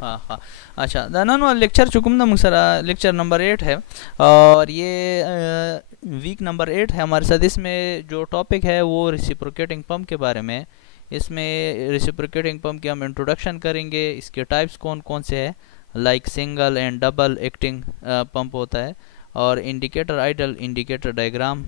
हाँ हाँ अच्छा. नन वाला लेक्चर चुकुम ना मुसरा लेक्चर नंबर 8 है और ये वीक नंबर 8 है हमारे साथ. इसमें जो टॉपिक है वो रेसिप्रोकेटिंग पंप के बारे में. इसमें रेसिप्रोकेटिंग पंप की हम इंट्रोडक्शन करेंगे. इसके टाइप्स कौन कौन से हैं, like single and double acting pump होता है. और इंडिकेटर आइडल इंडिकेटर डायग्राम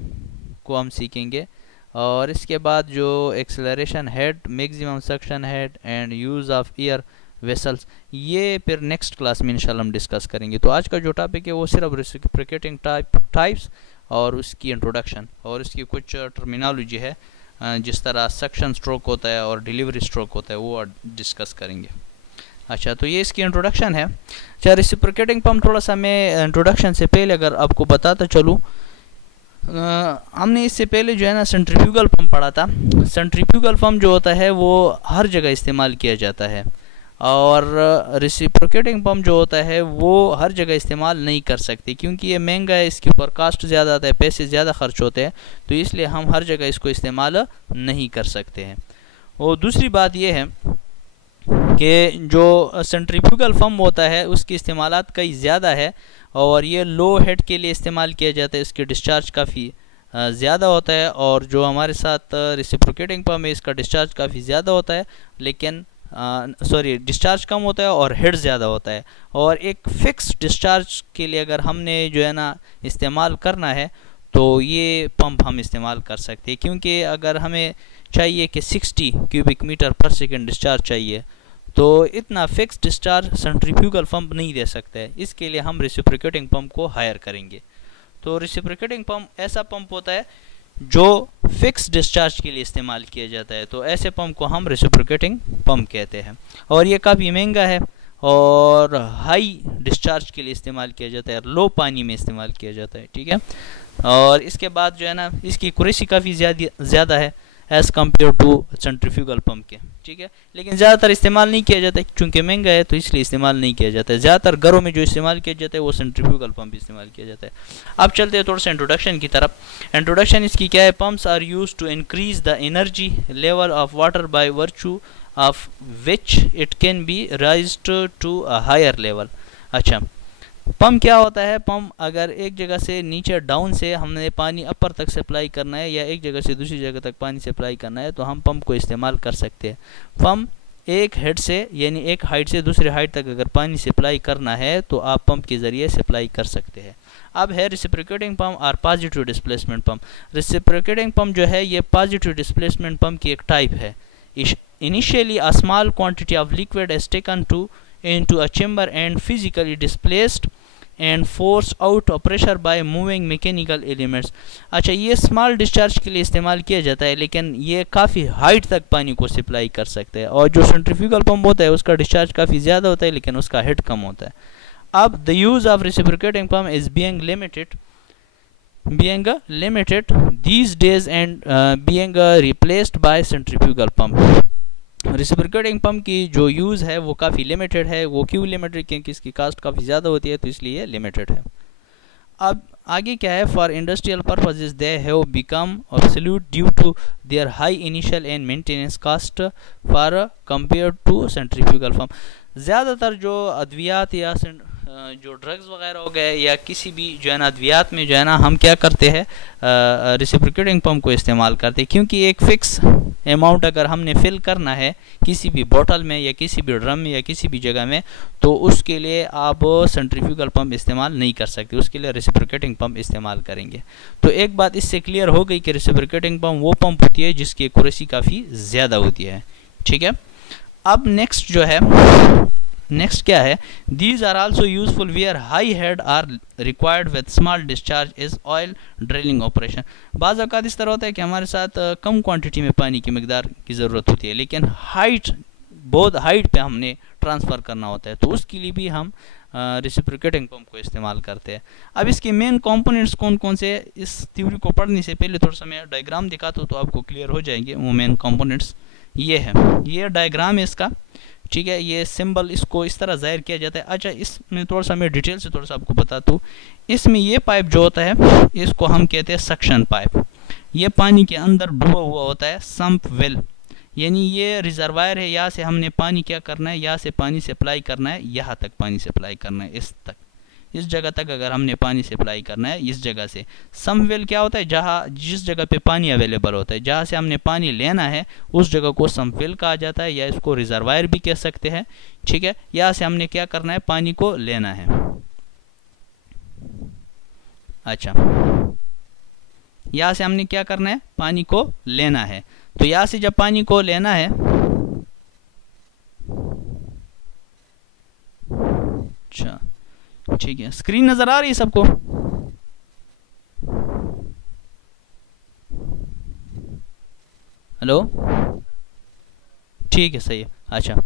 को हम सीखेंगे. और इसके बाद जो acceleration head, maximum suction head and use of air vessels, ये फिर नेक्स्ट क्लास में इंशाल्लाह हम डिस्कस करेंगे. तो आज का जो टॉपिक है वो सिर्फ रेसिप्रोकेटिंग टाइप्स और उसकी इंट्रोडक्शन और इसकी कुछ टर्मिनोलॉजी है. जिस तरह सक्शन स्ट्रोक होता है और डिलीवरी स्ट्रोक होता है वो डिस्कस करेंगे. अच्छा तो ये इसकी इंट्रोडक्शन है. अच्छा रेसिप्रोकेटिंग पंप थोड़ा सा मैं इंट्रोडक्शन से पहले अगर आपको बताता चलूँ. हमने इससे पहले जो है ना सेंट्रीफ्यूगल पंप पढ़ा था. सेंट्रीफ्यूगल पंप जो होता है वो हर जगह इस्तेमाल किया जाता है और रेसिप्रोकेटिंग पंप जो होता है वो हर जगह इस्तेमाल नहीं कर सकते क्योंकि ये महंगा है. इसके ऊपर कास्ट ज़्यादा आता है, पैसे ज़्यादा खर्च होते हैं. तो इसलिए हम हर जगह इसको इस्तेमाल नहीं कर सकते हैं. और दूसरी बात ये है कि जो सेंट्रीफ्यूगल पंप होता है उसकी इस्तेमालात कई ज़्यादा है और ये लो हेड के लिए इस्तेमाल किया जाता है. इसकी डिस्चार्ज काफ़ी ज़्यादा होता है. और जो हमारे साथ रेसिप्रोकेटिंग पंप है इसका डिस्चार्ज काफ़ी ज़्यादा होता है लेकिन सॉरी डिस्चार्ज कम होता है और हेड ज़्यादा होता है. और एक फ़िक्स डिस्चार्ज के लिए अगर हमने जो है ना इस्तेमाल करना है तो ये पंप हम इस्तेमाल कर सकते हैं. क्योंकि अगर हमें चाहिए कि 60 क्यूबिक मीटर पर सेकंड डिस्चार्ज चाहिए तो इतना फिक्स डिस्चार्ज सेंट्रीफ्यूगल पंप नहीं दे सकता है. इसके लिए हम रेसिप्रोकेटिंग पंप को हायर करेंगे. तो रेसिप्रोकेटिंग पंप ऐसा पंप होता है जो फिक्स डिस्चार्ज के लिए इस्तेमाल किया जाता है. तो ऐसे पंप को हम रेसिप्रोकेटिंग पंप कहते हैं. और ये काफ़ी महंगा है और हाई डिस्चार्ज के लिए इस्तेमाल किया जाता है, लो पानी में इस्तेमाल किया जाता है, ठीक है। और इसके बाद जो है ना इसकी एक्यूरेसी काफ़ी ज़्यादा है as compare to centrifugal pump के, ठीक है। लेकिन ज़्यादातर इस्तेमाल नहीं किया जाता है चूँकि महंगा है, तो इसलिए इस्तेमाल नहीं किया जाता है। ज़्यादातर घरों में जो इस्तेमाल किया जाता है वो सेंट्रीफ्यूगल पंप इस्तेमाल किया जाता है। अब चलते हैं थोड़ा सा इंट्रोडक्शन की तरफ। इंट्रोडक्शन इसकी क्या है, pumps are use to increase the energy level of water by virtue of which it can be raised to a higher level. अच्छा, पंप क्या होता है, पंप अगर एक जगह से नीचे डाउन से हमने पानी अपर तक सप्लाई करना है या एक जगह से दूसरी जगह तक पानी सप्लाई करना है तो हम पंप को इस्तेमाल कर सकते हैं। पंप एक हेड से यानी एक हाइट से दूसरे हाइट तक अगर पानी सप्लाई करना है तो आप पंप के ज़रिए सप्लाई कर सकते हैं। अब है रेसिप्रोकेटिंग पंप और positive displacement pump. Reciprocating pump जो है ये पॉजिटिव डिस्प्लेसमेंट पंप की एक टाइप है। Initially a small quantity of liquid is taken into a chamber and physically displaced and forced out of pressure by moving mechanical elements। अच्छा, ये small discharge के लिए इस्तेमाल किया जाता है लेकिन ये काफ़ी हाइट तक पानी को सप्लाई कर सकते हैं। और जो सेंट्रीफ्यूगल पंप होता है उसका डिस्चार्ज काफ़ी ज़्यादा होता है लेकिन उसका हेड कम होता है। अब the use of reciprocating pump is being limited these days and being replaced by centrifugal pump। Reciprocating pump की जो यूज़ है वो काफ़ी लिमिटेड है। वो क्यों लिमिटेड, क्योंकि इसकी कास्ट काफ़ी ज़्यादा होती है तो इसलिए लिमिटेड है। अब आगे क्या है, for industrial purposes they have become obsolete due to their high initial and maintenance cost for compare to centrifugal pump. ज़्यादातर जो अद्वियात या जो ड्रग्स वगैरह हो गए या किसी भी जो है ना अद्वियात में जो है ना हम क्या करते हैं रेसिप्रोकेटिंग पंप को इस्तेमाल करते हैं, क्योंकि एक फ़िक्स अमाउंट अगर हमने फिल करना है किसी भी बोतल में या किसी भी ड्रम में या किसी भी जगह में तो उसके लिए आप सेंट्रीफ्यूगल पंप इस्तेमाल नहीं कर सकते, उसके लिए रेसिप्रोकेटिंग पंप इस्तेमाल करेंगे। तो एक बात इससे क्लियर हो गई कि रेसिप्रोकेटिंग पंप वो पंप होती है जिसकी एक्यूरेसी काफ़ी ज़्यादा होती है, ठीक है। अब नेक्स्ट जो है, नेक्स्ट क्या है, these are also useful where high head are required with small discharge is oil drilling operation. बाज़ औक़ात इस तरह होता है कि हमारे साथ कम क्वांटिटी में पानी की मकदार की ज़रूरत होती है लेकिन बहुत हाइट पे हमने ट्रांसफ़र करना होता है तो उसके लिए भी हम रेसिप्रोकेटिंग पंप को इस्तेमाल करते हैं। अब इसके मेन कंपोनेंट्स कौन कौन से, इस थ्योरी को पढ़ने से पहले थोड़ा सा मैं डायग्राम दिखाता हूँ तो आपको क्लियर हो जाएंगे। वो मेन कंपोनेंट्स ये है, ये डायग्राम है इसका, ठीक है। ये सिंबल इसको इस तरह जाहिर किया जाता है। अच्छा, इसमें थोड़ा सा मैं डिटेल से थोड़ा सा आपको बताता हूँ। इसमें ये पाइप जो होता है इसको हम कहते हैं सक्शन पाइप। ये पानी के अंदर डूबा हुआ होता है सम्प वेल, यानी ये रिजर्वायर है, यहाँ से हमने पानी क्या करना है, यहाँ से पानी सप्लाई करना है, यहाँ तक पानी सप्लाई करना है, इस जगह तक अगर हमने पानी सप्लाई करना है इस जगह से। सम वेल क्या होता है, जहाँ जिस जगह पे पानी अवेलेबल होता है, जहाँ से हमने पानी लेना है उस जगह को सम वेल कहा जाता है या इसको रिजर्वायर भी कह सकते हैं, ठीक है। यहाँ से हमने क्या करना है, पानी को लेना है। अच्छा, यहाँ से हमने क्या करना है, पानी को लेना है। तो यहाँ से जब पानी को लेना है, अच्छा ठीक है, स्क्रीन नजर आ रही है सबको? हेलो, ठीक है, सही है। अच्छा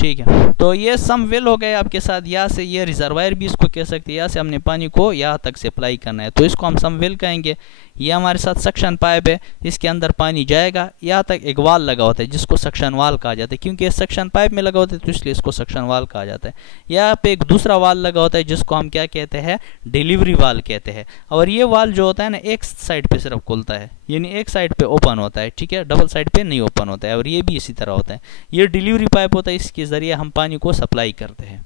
ठीक है, तो ये सम वेल हो गए आपके साथ। यहाँ से ये रिजर्वायर भी इसको कह सकते हैं, यहाँ से हमने पानी को यहाँ तक सप्लाई करना है तो इसको हम सम वेल कहेंगे। ये हमारे साथ सक्शन पाइप है, इसके अंदर पानी जाएगा, यहाँ तक एक वाल लगा होता है जिसको सक्शन वाल कहा जाता है, क्योंकि ये सक्शन पाइप में लगा होता है तो इसलिए इसको सक्शन वाल कहा जाता है। यहाँ पे एक दूसरा वाल लगा होता है जिसको हम क्या कहते हैं, डिलीवरी वाल कहते हैं। और ये वाल जो होता है ना एक साइड पे सिर्फ खुलता है, यानी एक साइड पे ओपन होता है, ठीक है, डबल साइड पे नहीं ओपन होता है। और ये भी इसी तरह होता है, ये डिलीवरी पाइप होता है, इसके ज़रिए हम पानी को सप्लाई करते हैं।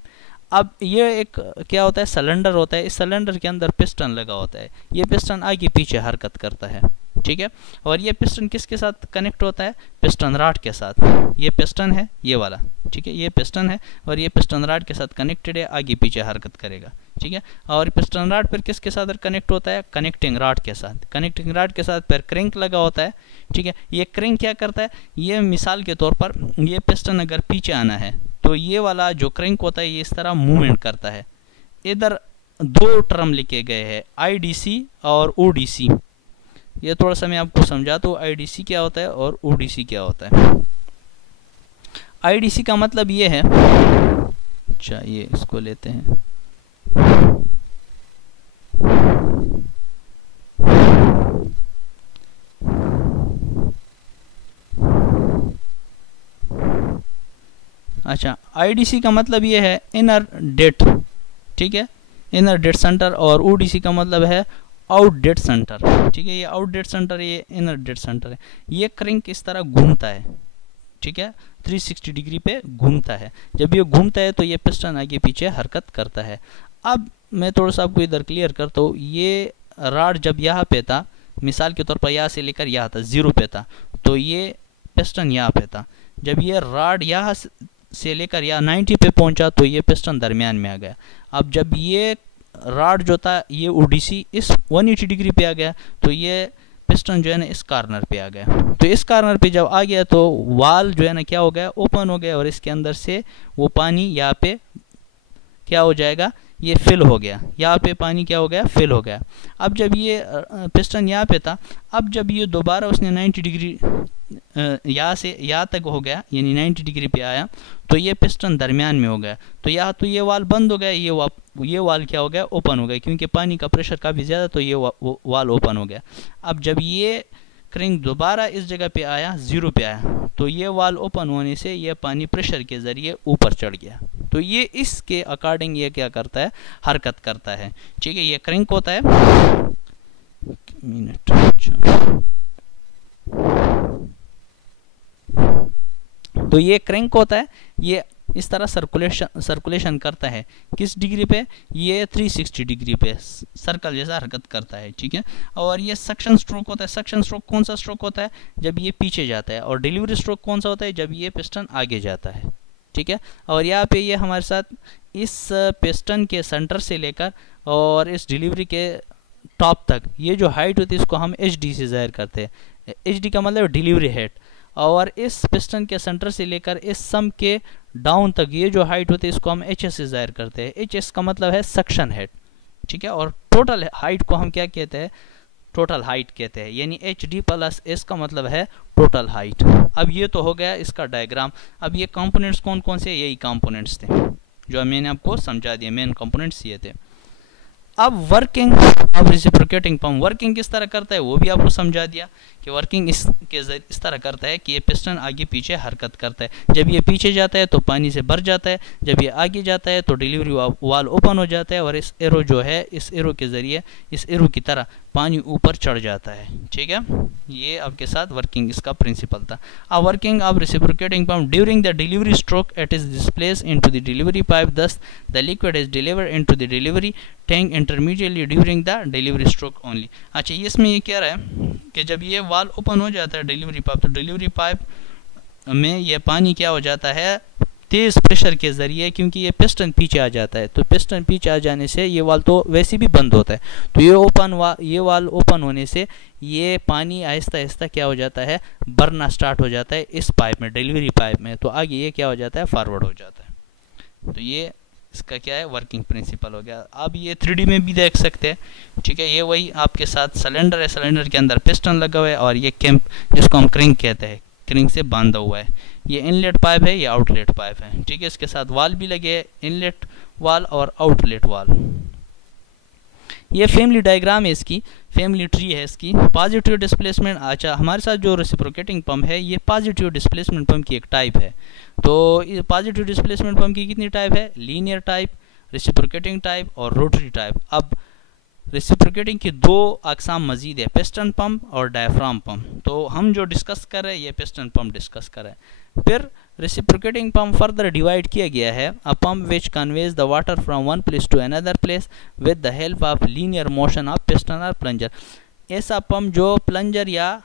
अब ये एक क्या होता है, सिलेंडर होता है, इस सिलेंडर के अंदर पिस्टन लगा होता है, ये पिस्टन आगे पीछे हरकत करता है, ठीक है। और ये पिस्टन किसके साथ कनेक्ट होता है, पिस्टन रॉड के साथ। ये पिस्टन है ये वाला, ठीक है, ये पिस्टन है और ये पिस्टन रॉड के साथ कनेक्टेड है, आगे पीछे हरकत करेगा, ठीक है। और पिस्टन रॉड फिर किसके साथ कनेक्ट होता है, कनेक्टिंग रॉड के साथ। कनेक्टिंग रॉड के साथ फिर क्रिंक लगा होता है, ठीक है। ये क्रिंक क्या करता है, ये मिसाल के तौर पर ये पिस्टन अगर पीछे आना है तो ये वाला जो क्रिंक होता है ये इस तरह मूवमेंट करता है। इधर दो टर्म लिखे गए हैं, IDC और ODC। ये थोड़ा सा मैं आपको समझाता हूँ, IDC क्या होता है और ODC क्या होता है। IDC का मतलब ये है अच्छा, ये इसको लेते हैं। अच्छा, आईडीसी का मतलब ये है इनर डेट, ठीक है, इनर डेट सेंटर, और ओडीसी का मतलब है आउट डेट सेंटर, ठीक है। ये आउट डेट सेंटर, ये इनर डेट सेंटर है। ये क्रिंक इस तरह घूमता है, ठीक है, 360 डिग्री पे घूमता है। जब ये घूमता है तो ये पिस्टन आगे पीछे हरकत करता है। अब मैं थोड़ा सा आपको इधर क्लियर करता हूँ। ये राड जब यहाँ पे था, मिसाल के तौर पर यहाँ से लेकर यहाँ था, 0 पे था, तो ये पिस्टन यहाँ पे था। जब ये राड यहाँ से लेकर यहाँ 90 पे पहुंचा तो ये पिस्टन दरमियान में आ गया। अब जब ये राड जो था, ये ओडीसी इस 180 डिग्री पे आ गया, तो ये पिस्टन जो है ना इस कॉर्नर पे आ गया। तो इस कॉर्नर पे जब आ गया तो वाल जो है ना क्या हो गया, ओपन हो गया, और इसके अंदर से वो पानी यहाँ पे क्या हो जाएगा, ये फिल हो गया। यहाँ पे पानी क्या हो गया, फिल हो गया। अब जब ये पिस्टन यहाँ पे था, अब जब ये दोबारा उसने 90 डिग्री यहाँ से यहाँ तक हो गया, यानी 90 डिग्री पे आया, तो ये पिस्टन दरमियान में हो गया। तो यहाँ तो ये वाल बंद हो गया, ये वाल क्या हो गया, ओपन हो गया, क्योंकि पानी का प्रेशर काफ़ी ज़्यादा, तो ये वाल ओपन हो गया। अब जब ये क्रिंक दोबारा इस जगह पे आया, 0 पे आया, तो ये वाल ओपन होने से ये पानी प्रेशर के ज़रिए ऊपर चढ़ गया। तो ये इसके अकॉर्डिंग ये क्या करता है, हरकत करता है, ठीक है। ये क्रिंक होता है। मिनट, अच्छा, तो ये क्रिंक होता है, ये इस तरह सर्कुलेशन करता है। किस डिग्री पे, ये 360 डिग्री पे सर्कल जैसा हरकत करता है, ठीक है। और ये सक्शन स्ट्रोक होता है। सक्शन स्ट्रोक कौन सा स्ट्रोक होता है, जब ये पीछे जाता है। और डिलीवरी स्ट्रोक कौन सा होता है, जब ये पिस्टन आगे जाता है, ठीक है। और यहाँ पे ये हमारे साथ इस पिस्टन के सेंटर से लेकर और इस डिलीवरी के टॉप तक ये जो हाइट होती है इसको हम एच डी से ज़ाहिर करते हैं। एच डी का मतलब डिलीवरी हेड। और इस पिस्टन के सेंटर से लेकर इस सम के डाउन तक ये जो हाइट होती है इसको हम एच एस से ज़ाहिर करते हैं। एच एस का मतलब है सक्शन हेड, ठीक है। और टोटल हाइट को हम क्या कहते हैं, टोटल हाइट कहते हैं, यानी एच डी प्लस एस का मतलब है टोटल हाइट। अब ये तो हो गया इसका डायग्राम। अब ये कंपोनेंट्स कौन कौन से, यही कंपोनेंट्स थे जो मैंने आपको समझा दिया, मेन कंपोनेंट्स ये थे। अब working of reciprocating pump, working किस तरह करता है वो भी आपको समझा दिया कि वर्किंग इस तरह करता है कि ये पिस्टन आगे पीछे हरकत करता है। जब ये पीछे जाता है तो पानी से भर जाता है, जब ये आगे जाता है तो डिलीवरी वाल ओपन हो जाता है, और इस एरो जो है, इस एरो के ज़रिए, इस एरो की तरह पानी ऊपर चढ़ जाता है, ठीक है। ये आपके साथ वर्किंग इसका प्रिंसिपल था। अब working of reciprocating pump, during the delivery stroke it is displaced into the delivery pipe, thus the liquid is delivered into the delivery tank intermediately during the delivery stroke only. अच्छा, इसमें ये कह रहा है कि जब ये वाल ओपन हो जाता है डिलीवरी पाइप, तो डिलीवरी पाइप में ये पानी क्या हो जाता है, तेज़ प्रेशर के ज़रिए, क्योंकि ये पिस्टन पीछे आ जाता है, तो पिस्टन पीछे आ जाने से ये वाल तो वैसे भी बंद होता है, तो ये वाल ओपन होने से ये पानी आहिस्ता आहिस्ता क्या हो जाता है, भरना स्टार्ट हो जाता है इस पाइप में, डिलीवरी पाइप में। तो आगे ये क्या हो जाता है, फॉरवर्ड हो जाता है। तो ये इसका क्या है, वर्किंग प्रिंसिपल हो गया। अब ये 3D में भी देख सकते हैं, ठीक है। ये वही आपके साथ सिलेंडर है, सिलेंडर के अंदर पिस्टन लगा हुआ है, और ये कैंप जिसको हम क्रिंक कहते हैं, क्रिंक से बांधा हुआ है। ये इनलेट पाइप है, ये आउटलेट पाइप है, ठीक है। इसके साथ वाल भी लगे हैं, इनलेट वाल और आउटलेट वाल। ये फैमिली डायग्राम है इसकी, फैमिली ट्री है इसकी। पॉजिटिव डिस्प्लेसमेंट, अच्छा हमारे साथ जो रेसिप्रोकेटिंग पंप है ये पॉजिटिव डिस्प्लेसमेंट पंप की एक टाइप है। तो पॉजिटिव डिस्प्लेसमेंट पंप की कितनी टाइप है, लीनियर टाइप, रेसिप्रोकेटिंग टाइप और रोटरी टाइप। अब रेसिप्रोकेटिंग की 2 अकसाम मजीद है, पिस्टन पंप और डायफ्राम पंप। तो हम जो डिस्कस कर रहे हैं ये पिस्टन पंप डिस्कस कर रहे हैं। फिर रेसिप्रोकेटिंग पंप फर्दर डिवाइड किया गया है, a pump which conveys the water from one place to another place with the help of linear motion of piston और प्लंजर। ऐसा पंप जो प्लंजर या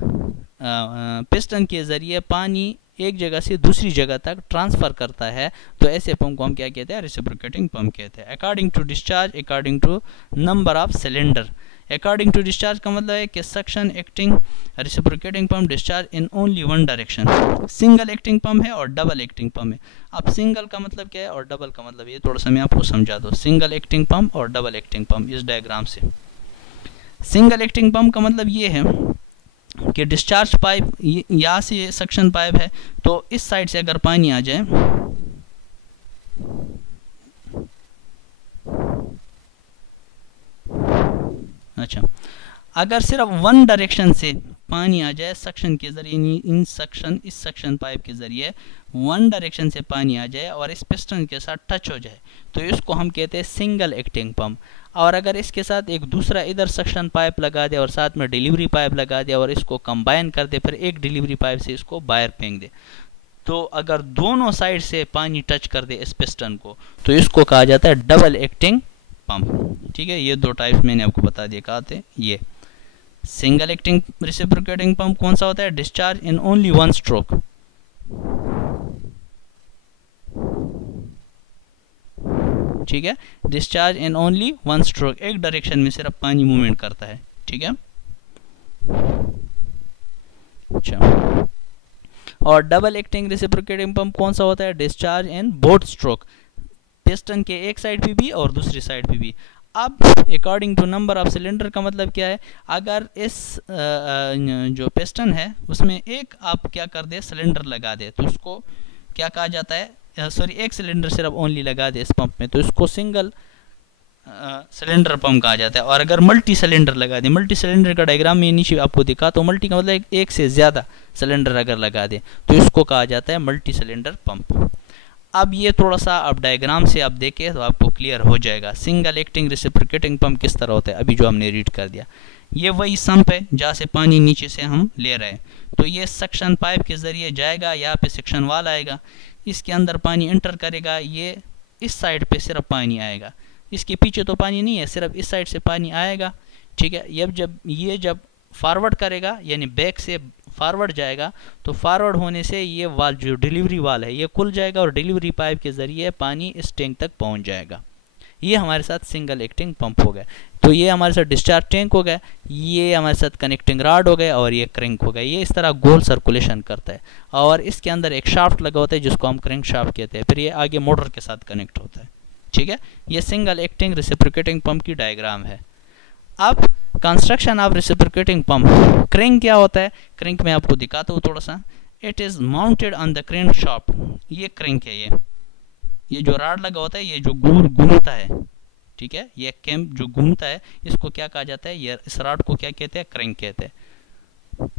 पिस्टन के ज़रिए पानी एक जगह से दूसरी जगह तक ट्रांसफ़र करता है, तो ऐसे पंप को हम क्या कहते हैं, रेसिप्रोकेटिंग पंप कहते हैं। According to discharge, according to number of cylinder. According to discharge का मतलब है कि suction acting reciprocating pump discharge in only one direction. Single acting pump है और डबल एक्टिंग पंप है। अब सिंगल का मतलब क्या है और डबल का मतलब, ये थोड़ा सा मैं आपको समझा दूँ। सिंगल एक्टिंग पंप और डबल एक्टिंग पंप इस डायग्राम से। सिंगल एक्टिंग पंप का मतलब ये है कि डिस्चार्ज पाइप यहाँ से सक्शन पाइप है, तो इस साइड से अगर पानी आ जाए, अगर सिर्फ वन डायरेक्शन से पानी आ जाए सक्शन के जरिए, इस सक्शन पाइप के जरिए वन डायरेक्शन से पानी आ जाए और इस पिस्टन के साथ टच हो जाए तो इसको हम कहते हैं सिंगल एक्टिंग पंप। और अगर इसके साथ एक दूसरा इधर सक्शन पाइप लगा दे और साथ में डिलीवरी पाइप लगा दे और इसको कंबाइन कर दे, फिर एक डिलीवरी पाइप से इसको बाहर फेंक दे, तो अगर दोनों साइड से पानी टच कर दे इस पिस्टन को तो इसको कहा जाता है डबल एक्टिंग पंप। ठीक है, ये दो टाइप्स मैंने आपको बता दिए कहा थे। ये सिंगल एक्टिंग रेसिप्रोकेटिंग पंप कौन सा होता है? Discharge in only one stroke. ठीक है, discharge in only one stroke, एक डायरेक्शन में सिर्फ पानी मूवमेंट करता है। ठीक है, अच्छा। और डबल एक्टिंग रेसिप्रोकेटिंग पंप कौन सा होता है? Discharge in both stroke, piston के एक साइड पे भी और दूसरी साइड पे भी। अब according to number of cylinder का मतलब क्या है? अगर इस जो पिस्टन है उसमें एक आप क्या कर दे सिलेंडर लगा दे तो उसको क्या कहा जाता है? सॉरी, एक सिलेंडर सिर्फ ओनली लगा दे इस पंप में तो इसको सिंगल सिलेंडर पंप कहा जाता है। और अगर मल्टी सिलेंडर लगा दे, मल्टी सिलेंडर का डायग्राम में नीचे आपको दिखा, तो मल्टी का मतलब एक से ज़्यादा सिलेंडर अगर लगा दे तो इसको कहा जाता है मल्टी सिलेंडर पंप। अब ये थोड़ा सा अब डायग्राम से आप देखें तो आपको क्लियर हो जाएगा सिंगल एक्टिंग रेसिप्रोकेटिंग पंप किस तरह होता है। अभी जो हमने रीड कर दिया, ये वही संप है जहाँ से पानी नीचे से हम ले रहे हैं, तो ये सक्शन पाइप के ज़रिए जाएगा, यहाँ पे सक्शन वाल आएगा, इसके अंदर पानी एंटर करेगा, ये इस साइड पे सिर्फ पानी आएगा, इसके पीछे तो पानी नहीं है, सिर्फ इस साइड से पानी आएगा। ठीक है, जब फॉरवर्ड करेगा यानी बैक से फॉरवर्ड जाएगा तो फॉरवर्ड होने से ये वाल जो डिलीवरी वाल है ये खुल जाएगा और डिलीवरी पाइप के ज़रिए पानी इस टैंक तक पहुंच जाएगा। ये हमारे साथ सिंगल एक्टिंग पंप हो गया। तो ये हमारे साथ डिस्चार्ज टैंक हो गया, ये हमारे साथ कनेक्टिंग रॉड हो गया और ये क्रैंक हो गया। ये इस तरह गोल सर्कुलेशन करता है और इसके अंदर एक शाफ्ट लगा होता है जिसको हम क्रैंक शाफ्ट कहते हैं, फिर ये आगे मोटर के साथ कनेक्ट होता है। ठीक है, ये सिंगल एक्टिंग रेसिप्रोकेटिंग पंप की डायग्राम है। अब construction of reciprocating pump, crank क्या होता है? क्रैंक मैं आपको दिखाता हूँ थोड़ा सा। It is mounted on the crank shaft, ये क्रैंक है, ये जो रॉड लगा होता है ये जो घूमता है। ठीक है, ये कैम्प जो घूमता है इसको क्या कहा जाता है? ये इस रॉड को क्या कहते हैं? क्रैंक कहते हैं।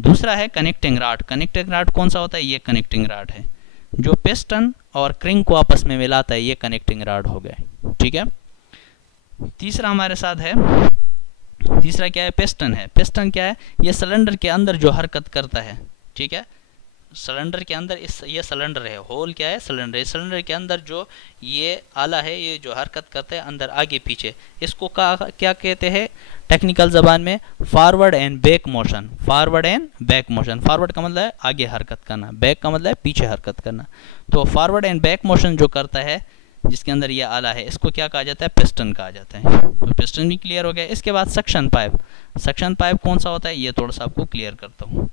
दूसरा है कनेक्टिंग रॉड। कनेक्टिंग रॉड कौन सा होता है? ये कनेक्टिंग रॉड है जो पिस्टन और क्रैंक को आपस में मिलाता है, ये कनेक्टिंग रॉड हो गया। ठीक है, तीसरा हमारे साथ है, तीसरा क्या है? पिस्टन है। पिस्टन क्या है? ये सिलेंडर के अंदर जो हरकत करता है। ठीक है, सिलेंडर के अंदर ये सिलेंडर है, होल क्या है? सिलेंडर है। सिलेंडर के अंदर जो ये आला है ये जो हरकत करता है अंदर आगे पीछे, इसको क्या कहते हैं टेक्निकल ज़बान में? Forward and back motion. Forward and back motion, forward का मतलब है आगे हरकत करना, बैक का मतलब है पीछे हरकत करना। तो फॉरवर्ड एंड बैक मोशन जो करता है जिसके अंदर ये आला है इसको क्या कहा जाता है? पिस्टन कहा जाता है। तो पिस्टन भी क्लियर हो गया। इसके बाद सक्शन पाइप। सक्शन पाइप कौन सा होता है? ये थोड़ा सा आपको क्लियर करता हूँ।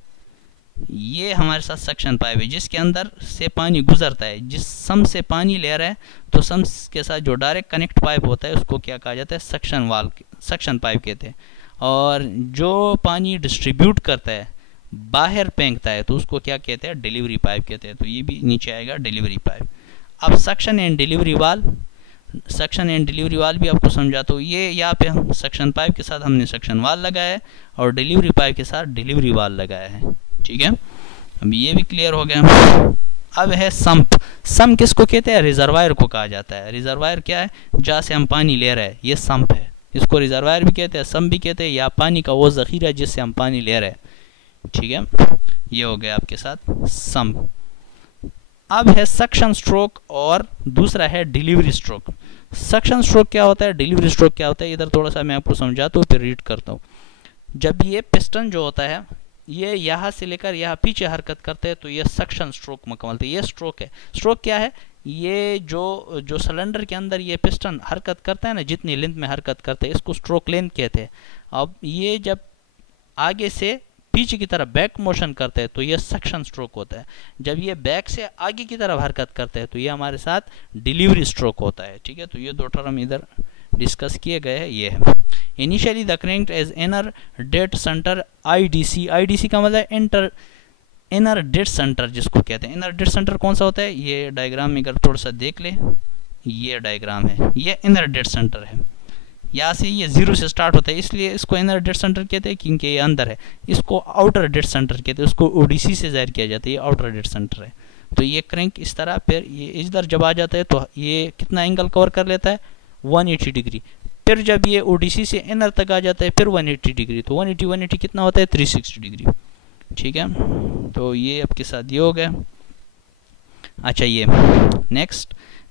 ये हमारे साथ सक्शन पाइप है जिसके अंदर से पानी गुजरता है, जिस सम से पानी ले रहा है तो सम के साथ जो डायरेक्ट कनेक्ट पाइप होता है उसको क्या कहा जाता है? सक्शन वाल, सक्शन पाइप कहते हैं। और जो पानी डिस्ट्रीब्यूट करता है, बाहर फेंकता है, तो उसको क्या कहते हैं? डिलीवरी पाइप कहते हैं। तो ये भी नीचे आएगा डिलीवरी पाइप। अब सक्शन एंड डिलीवरी वाल, सक्शन एंड डिलीवरी वाल भी आपको समझाता हूँ। ये यहाँ पे हम सक्शन पाइप के साथ हमने सक्शन वाल लगाया है और डिलीवरी पाइप के साथ डिलीवरी वाल लगाया है। ठीक है, अब ये भी क्लियर हो गया। अब है संप। संप किसको कहते हैं? रिजर्वायर को कहा जाता है। रिजर्वायर क्या है? जहाँ से हम पानी ले रहे हैं, ये संप है। इसको रिजर्वायर भी कहते हैं, संप भी कहते हैं, या पानी का वो जखीरा जिससे हम पानी ले रहे हैं। ठीक है, ये हो गया आपके साथ संप। अब है सक्शन स्ट्रोक और दूसरा है डिलीवरी स्ट्रोक। सक्शन स्ट्रोक क्या होता है? डिलीवरी स्ट्रोक क्या होता है? इधर थोड़ा सा मैं आपको समझाता हूँ फिर रीड करता हूँ। जब ये पिस्टन जो होता है ये यहाँ से लेकर यहाँ पीछे हरकत करते हैं तो ये सक्शन स्ट्रोक मुकम्मल है। ये स्ट्रोक है। स्ट्रोक क्या है? ये जो सिलेंडर के अंदर ये पिस्टन हरकत करता है ना, जितनी लेंथ में हरकत करते हैं इसको स्ट्रोक लेंथ कहते हैं। अब ये जब आगे से पीछे की तरफ बैक मोशन करते हैं तो ये सक्शन स्ट्रोक होता है। जब ये बैक से आगे की तरफ हरकत करते हैं तो ये हमारे साथ डिलीवरी स्ट्रोक होता है। ठीक है, तो ये दो टर्म इधर डिस्कस किए गए हैं। ये है initially the crank as inner dead centre IDC। IDC का मतलब इनर डेड सेंटर जिसको कहते हैं। इनर डेड सेंटर कौन सा होता है? ये डायग्राम में अगर थोड़ा सा देख ले, ये डायग्राम है, ये इनर डेड सेंटर है। यहाँ से ये 0 से स्टार्ट होता है, इसलिए इसको इनर डेड सेंटर कहते हैं क्योंकि ये अंदर है। इसको आउटर डेड सेंटर कहते हैं, उसको ओडीसी से जाहिर किया जाता है, ये आउटर डेड सेंटर है। तो ये क्रैंक इस तरह, फिर ये इधर जब आ जाता है तो ये कितना एंगल कवर कर लेता है 180 डिग्री। फिर जब ये ओडीसी से इनर तक आ जाता है फिर 180 डिग्री, तो 180 कितना होता है 360 डिग्री। ठीक है, तो ये आपके साथ ये हो गया। अच्छा, ये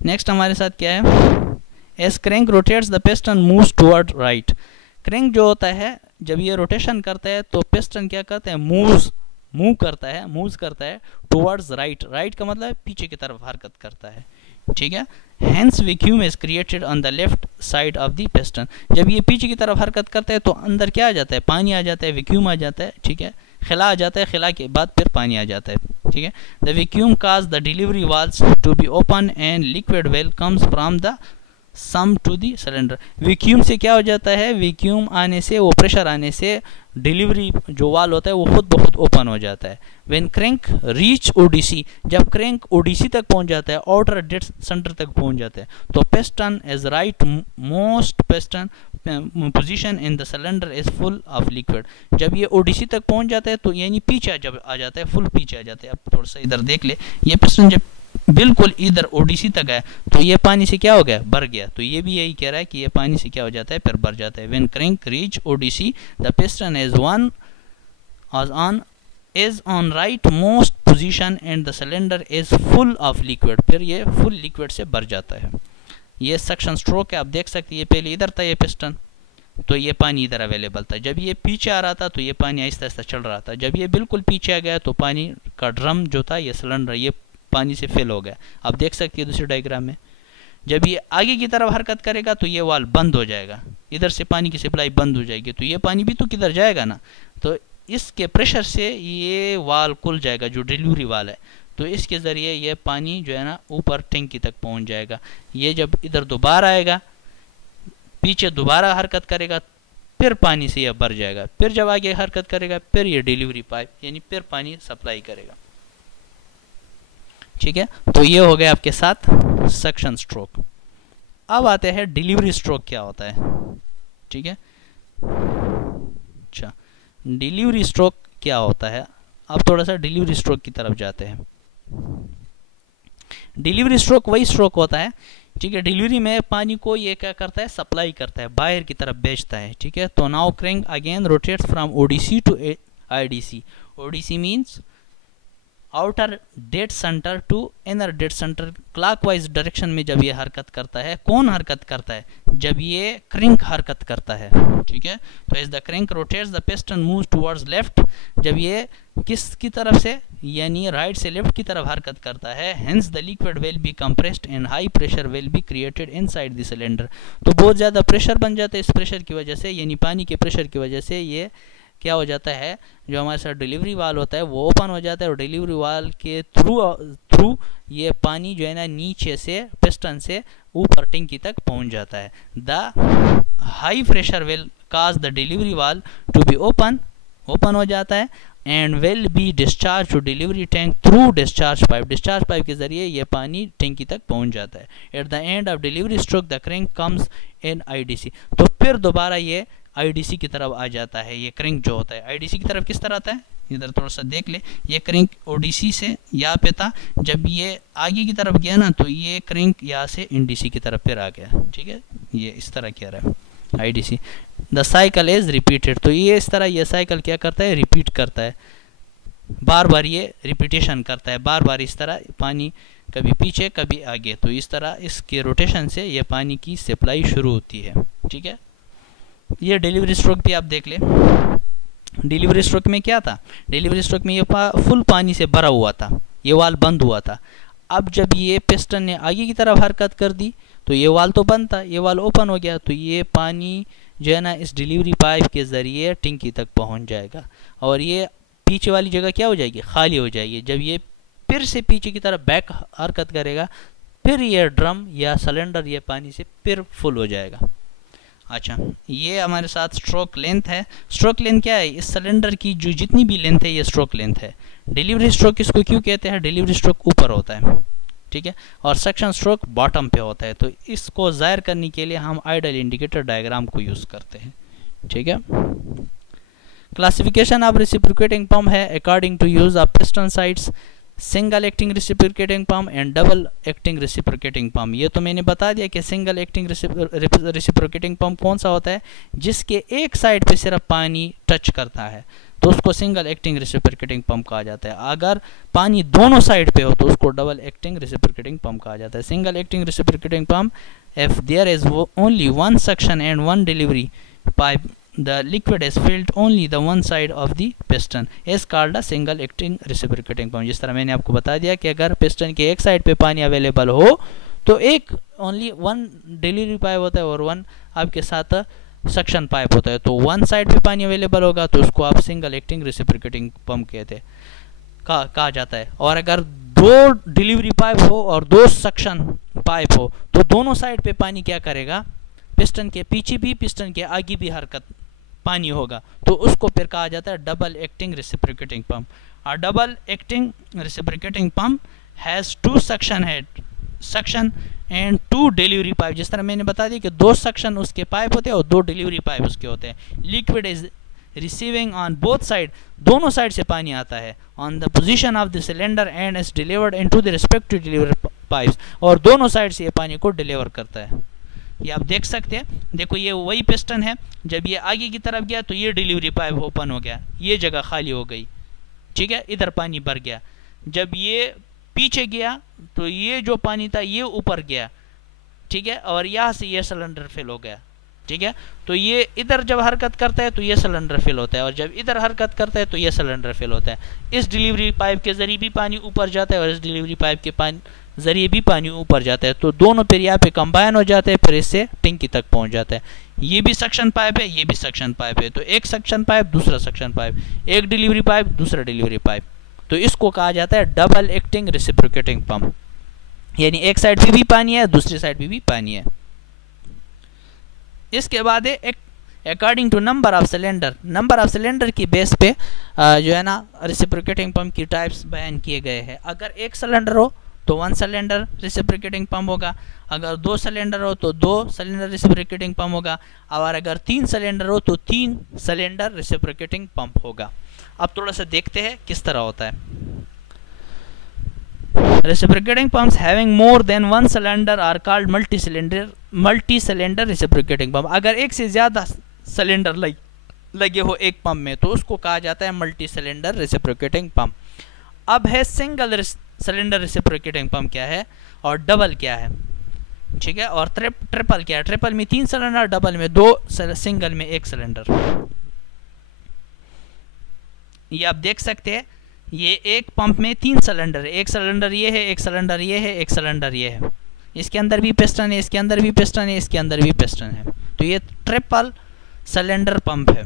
नेक्स्ट हमारे साथ क्या है, S crank rotates the piston moves toward right. Crank जो होता है जब ये रोटेशन करता है तो पिस्टन क्या करता है, मूव करता है टुवर्ड्स राइट। राइट का मतलब पीछे की तरफ हरकत करता है। ठीक है, hence vacuum is created on the left side of the piston. जब ये पीछे की तरफ हरकत करता है तो अंदर क्या आ जाता है, पानी आ जाता है, वैक्यूम आ जाता है। ठीक है, खिला आ जाता है, खिला के बाद फिर पानी आ जाता है। ठीक है, the vacuum cause the delivery valves to be open and liquid well comes from the sump to the cylinder. Vacuum से क्या हो जाता है, वैक्यूम आने से, वो प्रेशर आने से डिलीवरी जो वाल होता है वो खुद ब खुद ओपन हो जाता है। व्हेन क्रैंक रीच ओडीसी, जब क्रैंक ओडीसी तक पहुंच जाता है, आउटर डेड सेंटर तक पहुंच जाता है, तो piston is right most piston position in the cylinder is full of liquid. जब ये ओडीसी तक पहुंच जाता है तो यानी पीछे जब आ जाता है, फुल पीछे आ जाता है। अब थोड़ा सा इधर देख ले, ये पिस्टन जब बिल्कुल इधर ओडीसी तक है तो ये पानी से क्या हो गया, भर गया। तो ये भी यही कह रहा है कि ये पानी से क्या हो जाता है, फिर भर जाता है। When crank reach ODC the piston is on right most position and the cylinder is full of liquid। फिर ये फुल लिक्विड से भर जाता है। ये सक्शन स्ट्रोक है, आप देख सकते हैं। ये पहले इधर था ये पिस्टन, तो ये पानी इधर अवेलेबल था। जब ये पीछे आ रहा था तो ये पानी आहिस्ता आहिस्ता चल रहा था। जब ये बिल्कुल पीछे आ गया तो पानी का ड्रम जो था, ये सिलेंडर, ये पानी से फिल हो गया। आप देख सकते हैं दूसरे डायग्राम में। जब ये आगे की तरफ हरकत करेगा तो ये वाल बंद हो जाएगा, इधर से पानी की सप्लाई बंद हो जाएगी, तो ये पानी भी तो किधर जाएगा ना, तो इसके प्रेशर से ये वाल खुल जाएगा जो डिलीवरी वाल है। तो इसके ज़रिए ये पानी जो है ना ऊपर टैंकी तक पहुंच जाएगा। ये जब इधर दोबारा आएगा, पीछे दोबारा हरकत करेगा, फिर पानी से यह भर जाएगा। फिर जब आगे हरकत करेगा फिर ये डिलीवरी पाइप यानी फिर पानी सप्लाई करेगा। ठीक है, तो ये हो गया आपके साथ सक्शन स्ट्रोक। अब आते हैं डिलीवरी स्ट्रोक क्या होता है। ठीक है, अच्छा, डिलीवरी स्ट्रोक क्या होता है। अब थोड़ा सा डिलीवरी स्ट्रोक की तरफ जाते हैं। डिलीवरी स्ट्रोक वही स्ट्रोक होता है, ठीक है, डिलीवरी में पानी को ये क्या करता है, सप्लाई करता है, बाहर की तरफ भेजता है। ठीक है, तो now crank again rotates from ODC to IDC. ODC means outer dead centre to inner dead centre. Clockwise direction में जब ये हरकत करता है, कौन हरकत करता है, जब ये क्रैंक हरकत करता है। ठीक है, तो as the crank rotates the piston moves towards left. जब ये किस की तरफ से, यानी राइट से लेफ्ट की तरफ हरकत करता है, hence the liquid will be compressed and high pressure will be created inside the cylinder. तो बहुत ज़्यादा प्रेशर बन जाता है। इस प्रेशर की वजह से, यानी पानी के प्रेशर की वजह से, ये क्या हो जाता है, जो हमारे साथ डिलीवरी वाल होता है वो ओपन हो जाता है, और डिलीवरी वाल के थ्रू ये पानी जो है ना नीचे से पिस्टन से ऊपर टैंकी तक पहुंच जाता है। The high pressure will cause the delivery valve to be open हो जाता है, and will be discharge to delivery tank through discharge pipe. Discharge pipe के जरिए ये पानी टैंकी तक पहुंच जाता है। At the end of delivery stroke the crank comes in IDC. तो फिर दोबारा ये आईडीसी की तरफ आ जाता है। ये क्रैंक जो होता है आईडीसी की तरफ किस तरह आता है, इधर थोड़ा सा देख ले। ये क्रैंक ओडीसी से यहाँ पे था, जब ये आगे की तरफ गया ना तो ये क्रैंक यहाँ से इंडीसी की तरफ फिर आ गया। ठीक है, ये इस तरह क्या रहा है IDC. The cycle is repeated. तो ये इस तरह ये साइकिल क्या करता है, रिपीट करता है, बार बार ये रिपीटेशन करता है, बार बार इस तरह पानी कभी पीछे कभी आगे। तो इस तरह इसके रोटेशन से ये पानी की सप्लाई शुरू होती है। ठीक है, ये डिलीवरी स्ट्रोक भी आप देख ले। डिलीवरी स्ट्रोक में क्या था, डिलीवरी स्ट्रोक में ये फुल पानी से भरा हुआ था, ये वाल बंद हुआ था। अब जब ये पिस्टन ने आगे की तरफ हरकत कर दी तो ये वाल तो बंद था, ये वाल ओपन हो गया, तो ये पानी जो है ना इस डिलीवरी पाइप के ज़रिए टैंकी तक पहुंच जाएगा, और ये पीछे वाली जगह क्या हो जाएगी, खाली हो जाएगी। जब ये फिर से पीछे की तरफ बैक हरकत करेगा, फिर ये ड्रम या सिलेंडर ये पानी से फिर फुल हो जाएगा। अच्छा, ये हमारे साथ स्ट्रोक लेंथ है। स्ट्रोक लेंथ क्या है, इस सिलेंडर की जो जितनी भी लेंथ है ये स्ट्रोक लेंथ है। डिलीवरी स्ट्रोक इसको क्यों कहते हैं, डिलीवरी स्ट्रोक ऊपर होता है। ठीक है, और सक्शन स्ट्रोक बॉटम पे होता है। तो इसको ज़ाहिर करने के लिए हम आइडल इंडिकेटर डायग्राम को यूज़ करते हैं, ठीक है। क्लासिफिकेशन ऑफ रेसिप्रोकेटिंग पंप है according to use of piston sides, single acting reciprocating pump and double acting reciprocating pump. ये तो मैंने बता दिया कि सिंगल एक्टिंग रेसिप्रोकेटिंग पंप कौन सा होता है, जिसके एक साइड पे सिर्फ पानी टच करता है, तो उसको सिंगल एक्टिंग रेसिप्रोकेटिंग पंप कहा जाता है। अगर पानी दोनों साइड पे हो तो उसको डबल एक्टिंग रेसिप्रोकेटिंग पंप कहा जाता है। Single acting reciprocating pump, if there is only one suction and one delivery pipe, the liquid is filled only the one side of the piston is called a single acting reciprocating pump। जिस तरह मैंने आपको बता दिया कि अगर piston के एक साइड पे पानी अवेलेबल हो तो एक ओनली वन डिलीवरी पाइप होता है और वन आपके साथ सक्शन पाइप होता है। तो वन साइड पे पानी अवेलेबल होगा तो उसको आप सिंगल एक्टिंग रेसिप्रोकेटिंग पंप कहते कहा जाता है। और अगर दो डिलीवरी पाइप हो और दो सक्शन पाइप हो तो दोनों साइड पे पानी क्या करेगा, पिस्टन के पीछे भी पिस्टन के आगे भी हरकत पानी होगा, तो उसको फिर कहा जाता है double acting reciprocating pump. A double acting reciprocating pump has two suction and two delivery pipe. जिस तरह मैंने बता दिया कि दो सक्शन उसके पाइप होते हैं और दो डिलीवरी पाइप उसके होते हैं। Liquid is receiving on both side, दोनों साइड से पानी आता है, on the position of the cylinder and is delivered into the respective delivery pipes, और दोनों साइड से ये पानी को डिलीवर करता है। ये आप देख सकते हैं, देखो ये वही पिस्टन है, जब ये आगे की तरफ गया तो ये डिलीवरी पाइप ओपन हो गया, ये जगह खाली हो गई, ठीक है, इधर पानी भर गया। जब ये पीछे गया तो ये जो पानी था ये ऊपर गया, ठीक है, और यहाँ से ये सिलेंडर फिल हो गया, ठीक है। तो ये इधर जब हरकत करता है तो ये सिलेंडर फिल होता है, और जब इधर हरकत करता है तो ये सिलेंडर फिल होता है। इस डिलीवरी पाइप के जरिए भी पानी ऊपर जाता है और इस डिलीवरी पाइप के जरिए भी पानी ऊपर जाता है, तो दोनों फिर यहाँ पे कंबाइन हो जाते हैं, फिर इससे टंकी तक पहुंच जाता है। ये भी सक्शन पाइप है, ये भी सक्शन पाइप है, तो एक सक्शन पाइप दूसरा सक्शन पाइप, एक डिलीवरी पाइप दूसरा डिलीवरी पाइप, तो इसको कहा जाता है डबल एक्टिंग रेसिप्रोकेटिंग पंप। यानी एक साइड पे भी पानी है, दूसरी साइड पे भी पानी है। इसके बाद है according to number of cylinder की बेस पे जो है ना रेसिप्रोकेटिंग पंप की टाइप्स बयान किए गए हैं। अगर एक सिलेंडर हो तो वन सिलेंडर रेसिप्रोकेटिंग पंप होगा, अगर दो सिलेंडर हो तो दो सिलेंडर रेसिप्रोकेटिंग पंप होगा, और अगर तीन सिलेंडर हो तो तीन सिलेंडर रेसिप्रोकेटिंग पंप होगा। अब थोड़ा सा देखते हैं किस तरह होता है। Reciprocating pumps having more than one cylinder are called multi cylinder reciprocating pump. अगर एक से ज़्यादा सिलेंडर लगे हो एक पंप में तो उसको कहा जाता है मल्टी सिलेंडर रेसिप्रोकेटिंग पंप। अब है सिंगल सिलेंडर रेसिप्रोकेटिंग पंप क्या है और डबल क्या है, ठीक है, और ट्रिपल क्या है। ट्रिपल में तीन सिलेंडर, डबल में दो, सिंगल में एक सिलेंडर। ये आप देख सकते हैं, ये एक पंप में तीन सिलेंडर है, एक सिलेंडर ये है, एक सिलेंडर ये है, एक सिलेंडर ये है, इसके अंदर भी पिस्टन है, इसके अंदर भी पिस्टन है, इसके अंदर भी पिस्टन है, तो ये ट्रिपल सिलेंडर पंप है।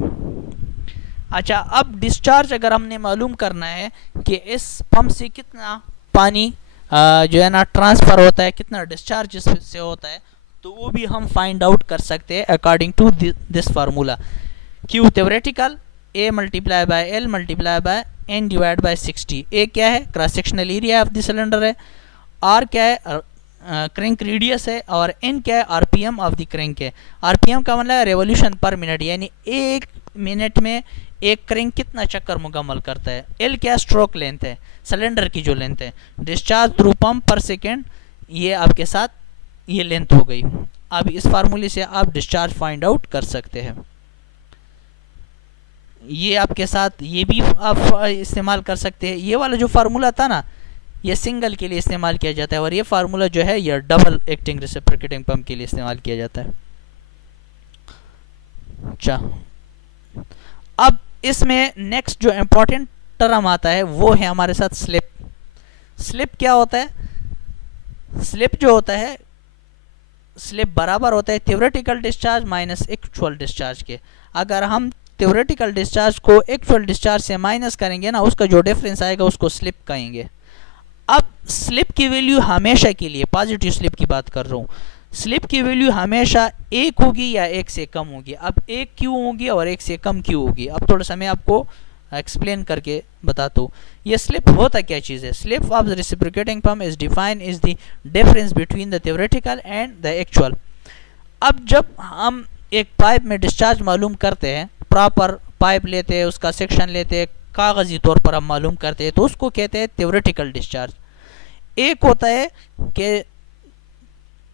अच्छा, अब डिस्चार्ज अगर हमने मालूम करना है कि इस पंप से कितना पानी जो है ना ट्रांसफ़र होता है, कितना डिस्चार्ज इससे होता है, तो वो भी हम फाइंड आउट कर सकते हैं according to this formula. Q theoretical A multiply by L multiply by N divide by 60। A क्या है, cross sectional area of the cylinder है, R क्या है, क्रैंक रेडियस है, और N क्या है, RPM ऑफ द क्रैंक है। RPM का मतलब है रेवोल्यूशन पर मिनट, यानी एक मिनट में एक क्रैंक कितना चक्कर मुकम्मल करता है। L क्या, स्ट्रोक लेंथ है, सिलेंडर की जो लेंथ है। डिस्चार्ज थ्रू पंप पर सेकेंड, ये आपके साथ ये लेंथ हो गई। अब इस फार्मूले से आप डिस्चार्ज फाइंड आउट कर सकते हैं। ये आपके साथ ये भी आप इस्तेमाल कर सकते हैं। ये वाला जो फार्मूला था ना, ये सिंगल के लिए इस्तेमाल किया जाता है, और ये फार्मूला जो है ये डबल एक्टिंग रेसिप्रोकेटिंग पंप के लिए इस्तेमाल किया जाता है। अच्छा, अब इसमें नेक्स्ट जो इम्पोर्टेंट टर्म आता है वो है हमारे साथ स्लिप। स्लिप क्या होता है, स्लिप जो होता है, स्लिप बराबर होता है theoretical discharge minus actual discharge के। अगर हम थ्योरेटिकल डिस्चार्ज को एक्चुअल डिस्चार्ज से माइनस करेंगे ना, उसका जो डिफरेंस आएगा उसको स्लिप कहेंगे। अब स्लिप की वैल्यू हमेशा के लिए, पॉजिटिव स्लिप की बात कर रहा हूँ, स्लिप की वैल्यू हमेशा एक होगी या एक से कम होगी। अब एक क्यों होगी और एक से कम क्यों होगी, अब थोड़ा सा मैं आपको एक्सप्लेन करके बताता हूँ। ये स्लिप होता क्या चीज़ है? Slip of the reciprocating pump is define is the difference between the theoretical and the actual. अब जब हम एक पाइप में डिस्चार्ज मालूम करते हैं, प्रॉपर पाइप लेते हैं, उसका सेक्शन लेते हैं, कागजी तौर पर हम मालूम करते हैं, तो उसको कहते हैं थ्योरेटिकल डिस्चार्ज। एक होता है कि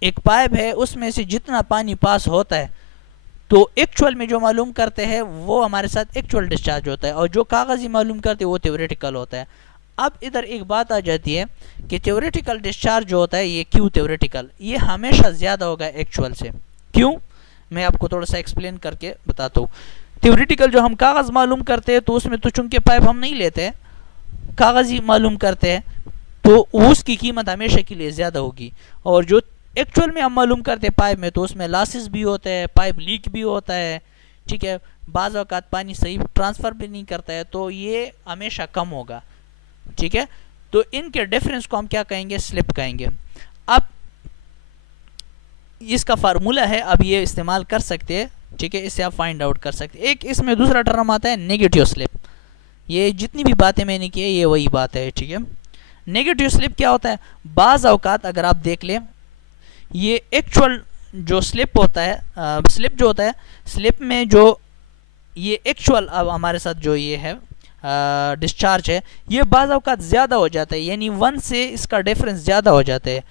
एक पाइप है, उसमें से जितना पानी पास होता है तो एक्चुअल में जो मालूम करते हैं वो हमारे साथ एक्चुअल डिस्चार्ज होता है, और जो कागजी मालूम करते हैं वो थ्योरेटिकल होता है। अब इधर एक बात आ जाती है कि थ्योरेटिकल डिस्चार्ज जो होता है ये क्यों थ्योरेटिकल, ये हमेशा ज़्यादा होगा एक्चुअल से। क्यों, मैं आपको थोड़ा सा एक्सप्लेन करके बताता हूँ। थ्योरेटिकल जो हम कागज़ मालूम करते हैं तो उसमें तो चूंकि पाइप हम नहीं लेते हैं, कागज़ी मालूम करते हैं, तो उसकी कीमत हमेशा के लिए ज़्यादा होगी। और जो एक्चुअल में हम मालूम करते हैं पाइप में, तो उसमें लॉसेस भी होते हैं, पाइप लीक भी होता है, ठीक है, बाज़ औक़ात पानी सही ट्रांसफ़र भी नहीं करता है, तो ये हमेशा कम होगा, ठीक है। तो इनके डिफरेंस को हम क्या कहेंगे? स्लिप कहेंगे। अब इसका फार्मूला है, अब ये इस्तेमाल कर सकते हैं, ठीक है, इससे आप फाइंड आउट कर सकते हैं। एक इसमें दूसरा टर्म आता है नेगेटिव स्लिप। ये जितनी भी बातें मैंने की है ये वही बात है, ठीक है। नेगेटिव स्लिप क्या होता है? बाज़ औक़ात अगर आप देख लें, ये एक्चुअल जो स्लिप होता है, स्लिप जो होता है, स्लिप में जो ये एक्चुअल अब हमारे साथ जो ये है डिस्चार्ज है, ये बाज़ औक़ात ज़्यादा हो जाता है, यानी 1 से इसका डिफरेंस ज़्यादा हो जाता है,